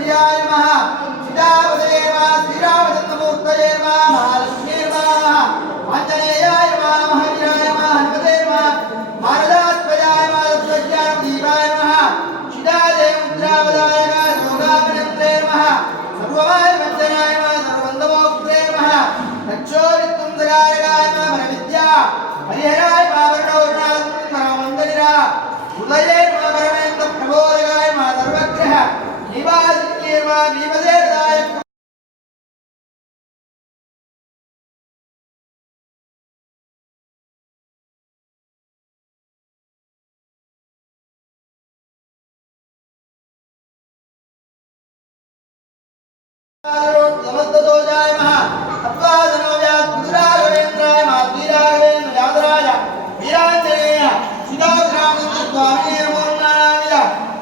प्रियाय नमः सीतापदये नमः श्रीरामचन्द्रमूर्तये नमः महालक्ष्मी नमः आञ्जनेयाय नमः महावीराय नमः हनुमते नमः भारदात्मजाय नमः तत्त्वज्ञानदीपाय नमः सीतादेव मुद्रावदाय सर्वगामिनेन्द्रे नमः सर्वमाय वञ्चनाय नमः सर्वबन्धमोक्त्रे नमः रक्षोवित्तुंसगायकाय नमः वरविद्या हरिहराय नमः वरणोर्णामन्दनिरा उदये नमः परमेन्द्र प्रबोधकाय नमः सर्वग्रह निवासिन्ये नमः भीमसेनाय समस्तदोषाय नमः अत्वादनोव्यात् पुरुषाघवेन्द्राय नमः वीराघवेन्द्र जातराय वीराञ्जनेय सीतारामचन्द्रस्वामिने नमो नमः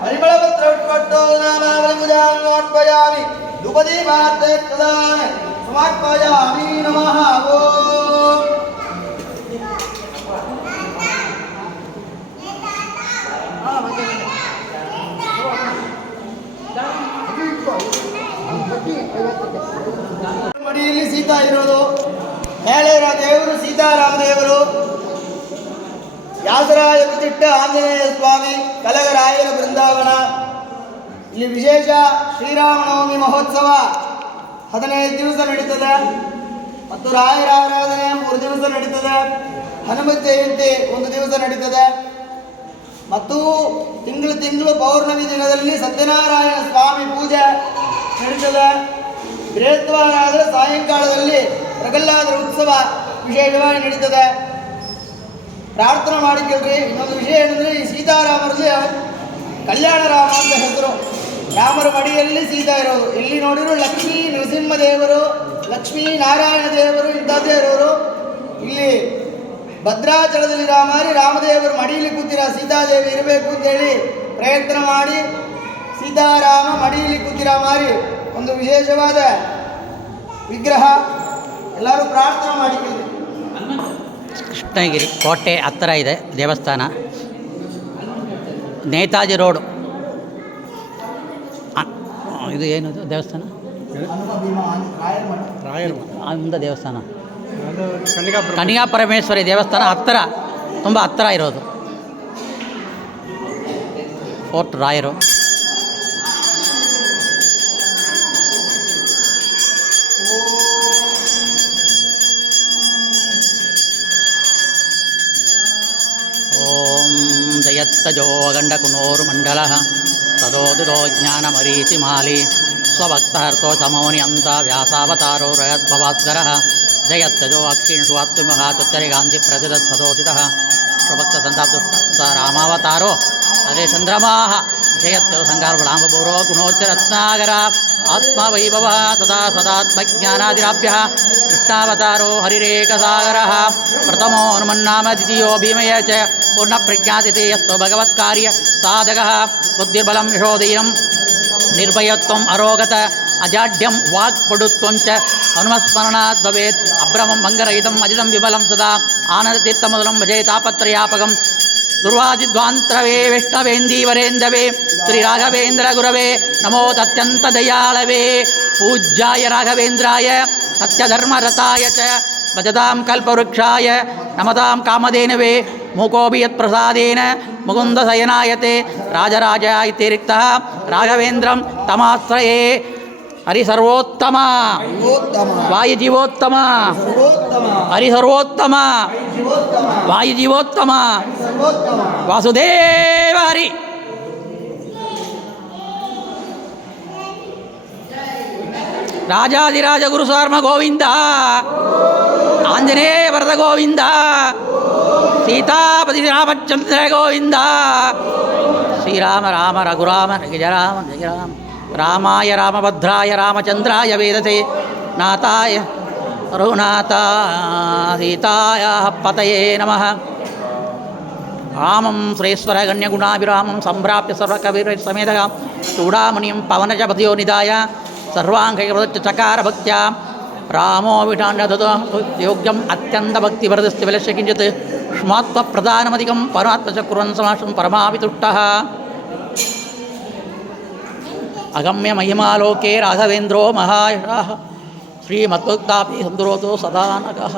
परिमलपत्रवट्टोदनामावलमुजान्नोर्पयामि धूपदीपार्थे प्रदान समर्पयामि नमः ಮಡಿಯಲ್ಲಿ ಸೀತಾ ಇರೋದು ಮೇಳೆರ ದೇವರು ಸೀತಾರಾಮದೇವರು ಯಾಸರಾಯ ಪ್ರತಿಷ್ಠ ಆಂಜನೇಯ ಸ್ವಾಮಿ ಕಲಗರಾಯರ ಬೃಂದಾವನ. ಇಲ್ಲಿ ವಿಶೇಷ ಶ್ರೀರಾಮನವಮಿ ಮಹೋತ್ಸವ 15 ದಿವಸ ನಡೀತದೆ ಮತ್ತು ರಾಯರ ಆರಾಧನೆ 3 ದಿವಸ ನಡೀತದೆ. ಹನುಮತ್ ಜಯಂತಿ 1 ದಿವಸ ನಡೀತದೆ ಮತ್ತು ತಿಂಗಳು ಪೌರ್ಣಮಿ ದಿನದಲ್ಲಿ ಸತ್ಯನಾರಾಯಣ ಸ್ವಾಮಿ ಪೂಜೆ ನಡೀತದೆ. ಬೃಹತ್ವಾರ ಆದರೆ ಸಾಯಂಕಾಲದಲ್ಲಿ ಪ್ರಗಲ್ಲಾದರ ಉತ್ಸವ ವಿಶೇಷವಾಗಿ ನಡೀತದೆ. ಪ್ರಾರ್ಥನೆ ಮಾಡಿಕೊಳ್ಳ್ರಿ. ಇನ್ನೊಂದು ವಿಷಯ ಏನಂದರೆ ಈ ಸೀತಾರಾಮರಿಗೆ ಕಲ್ಯಾಣ ರಾಮ ಅಂತ ಹೆಸರು. ರಾಮರ ಮಡಿಯಲ್ಲಿ ಸೀತಾ ಇರೋದು. ಎಲ್ಲಿ ನೋಡಿದ್ರು ಲಕ್ಷ್ಮೀ ನರಸಿಂಹ ದೇವರು, ಲಕ್ಷ್ಮೀ ನಾರಾಯಣ ದೇವರು ಇಂಥದ್ದೇ ಇರೋರು. ಇಲ್ಲಿ ಭದ್ರಾಚಲದಲ್ಲಿ ರಾಮದೇವರು ಮಡಿಯಲ್ಲಿ ಕೂತಿರ ಸೀತಾದೇವಿ ಇರಬೇಕು ಅಂತೇಳಿ ಪ್ರಯತ್ನ ಮಾಡಿ ಸೀತಾರಾಮ ಮಡಿಯಲ್ಲಿ ಕೂತಿರ ಮಾರಿ ಒಂದು ವಿಶೇಷವಾದ ವಿಗ್ರಹ. ಎಲ್ಲರೂ ಪ್ರಾರ್ಥನೆ ಮಾಡಿಕೊಳ್ಳಿ. ಕೃಷ್ಣಗಿರಿ ಕೋಟೆ ಹತ್ತಿರ ಇದೆ ದೇವಸ್ಥಾನ. ನೇತಾಜಿ ರೋಡು. ಇದು ಏನದು ದೇವಸ್ಥಾನ? ಮುಂದೆ ದೇವಸ್ಥಾನ ಕನ್ನಿಕಾ ಪರಮೇಶ್ವರಿ ದೇವಸ್ಥಾನ ಹತ್ತಿರ, ತುಂಬ ಹತ್ತಿರ ಇರೋದು ಫೋರ್ಟ್ ರಾಯರು. ಓಂ ಜಯತ್ತಜೋ ಗಂಡಕುನೋರ್ಮಂಡಲ ತದೋದಿರೋ ಜ್ಞಾನಮರೀಚಿಮಾಲಿ ಸ್ವಭಕ್ತಹರ್ತೋ ಸಮೋನಿ ಅಂತ ವ್ಯಾಸಾವತಾರೋ ರಯತ್ಭವಾಸ್ಕರ ಜಯತ್ತಜೋ ಅಕ್ಷೀಣು ಆತ್ಮಃ ಚಚ್ಚರಿಗಾಂಧಿ ಪ್ರತಿದತ್ಸದೋದಿತಃ ಸ್ವಭಕ್ತ ಸಂತಾಪ್ತ ರಾಮಾವತಾರೋ ಅದೇ ಚಂದ್ರಮಾಹ ಜಯತ್ತೋ ಸಂಗಾರ್ಬಳಾಂಬಪೂರೋ ಗುಣೋಚ್ಚರತ್ನಾಗರ ಆತ್ಮವೈಭವ ಸದಾ ಸದಾತ್ಮಜ್ಞಾನಾದಿರಾಭ್ಯ ಕೃಷ್ಣಾವತಾರೋ ಹರಿರೇಕಸಾಗರ ಪ್ರಥಮೋ ಹನುಮನ್ನಾಮ ದ್ವಿತೀಯೋ ಭೀಮಯ ಚ ಪೂರ್ಣಪ್ರಜ್ಞಾತಿಥೇಯಸ್ತು ಭಗವತ್ಕಾರ್ಯ ಸಾಧಕಃ ಬುದ್ಧಿರ್ಬಲಂ ಯಶೋಧೈರ್ಯಂ ನಿರ್ಭಯತ್ವಂ ಅರೋಗತ ಅಜಾಢ್ಯಂ ವಾಕ್ಪಡುತ್ವಂ ಚ ಹನುಮಸ್ಮರಣಾತ್ ಭವೇತ್ ಅಭ್ರಮಂ ಭಂಗರಹಿತಂ ಅಜಿತಂ ವಿಮಲಂ ಸದಾ ಆನಂದತೀರ್ಥಮಧುರಂ ಭಜೇ ತಾಪತ್ರಯಾಪಕಂ ದುರ್ವಾದಿಧ್ವಾಂತರವೇ ವಿಷ್ಣವೇಂದೀವರೇಂದವೇ ಶ್ರೀರಾಘವೇಂದ್ರ ಗುರವೇ ನಮೋ ತತ್ಯಂತ ದಯಾಳವೇ ಪೂಜ್ಯಾಯ ರಾಘವೇಂದ್ರಾಯ ಸತ್ಯಧರ್ಮರತಾಯ ಚ ಭಜತಾಂ ಕಲ್ಪವೃಕ್ಷಾಯ ನಮತಾಂ ಕಾಮಧೇನವೇ ಮೂಕೋಪಿ ಯತ್ಪ್ರಸಾದೇನ ಮುಕುಂದಶಯನಾಯತೆ ರಾಜರಾಜ ಇತ್ಯರಿಕ್ತಃ ರಾಘವೇಂದ್ರಂ ತಮಾಶ್ರಯೇ. ಹರಿಸರ್ವೋತ್ತಮ ವಾಯುಜೀವೋತ್ತಮ ಹರಿಸರ್ವೋತ್ತಮ ವಾಯುಜೀವೋತ್ತಮ ವಾಸುದೇವ ಹರಿ. ರಾಜಾದಿರಾಜ ಗುರುಸಾರ್ಮ ಗೋವಿಂದ, ಆಂಜನೇಯ ವರದ ಗೋವಿಂದ, ಸೀತಾಪತಿ ರಾಮಚಂದ್ರ ಗೋವಿಂದ. ಶ್ರೀರಾಮ ರಾಮ ರಘುರಾಮ ಜಯರಾಮ ಜಯರಾಮ ರಾಮಾಯ ರಾಮಭದ್ರಾಯ ರಾಮಚಂದ್ರಾಯ ವೇದತೆ ನಾಥಾಯ ರಘುನಾಥ ಸೀತಾಯ ಪತಯೇ ನಮಃ. ರಾಮಂ ಶ್ರೇಶ್ವರ ಗಣ್ಯಗುಣಾಭಿರಾಮಂ ಸಂಭ್ರಾಪ್ಯ ಸರ್ವಕವಿರ ಸಮೇತ ಚೂಡಾಮಣಿಂ ಪವನಜಪತಿಯೋ ನಿಧಾಯ ಸರ್ವಾಂಗೈರ್ವದಚ್ಚ ಚಕಾರ ಭಕ್ತ್ಯ ರಾಮೋ ವಿಠಾಣ್ಯಯೋಗ್ಯಂ ಅತ್ಯಂತ ಭಕ್ತಿವರದಸ್ತಿ ವಿಲಶ್ಯ ಕಿಂಚಿತ್ ಸ್ಮಾತ್ವ ಪ್ರಧಾನಮಧಿಕಂ ಪರಮಾತ್ಮ ಚ ಕುರ್ವನ್ ಸಮಾಶಂ ಪರಮಾವಿತುಷ್ಟಃ. ಅಗಮ್ಯ ಮಹಿಮಾಲೋಕೆ ರಾಘವೇಂದ್ರೋ ಮಹಾಯಶಃ ಶ್ರೀಮದ್ಭಕ್ತಾಪಿ ಸಂದುರೋತೋ ಸದಾ ನಗಃ.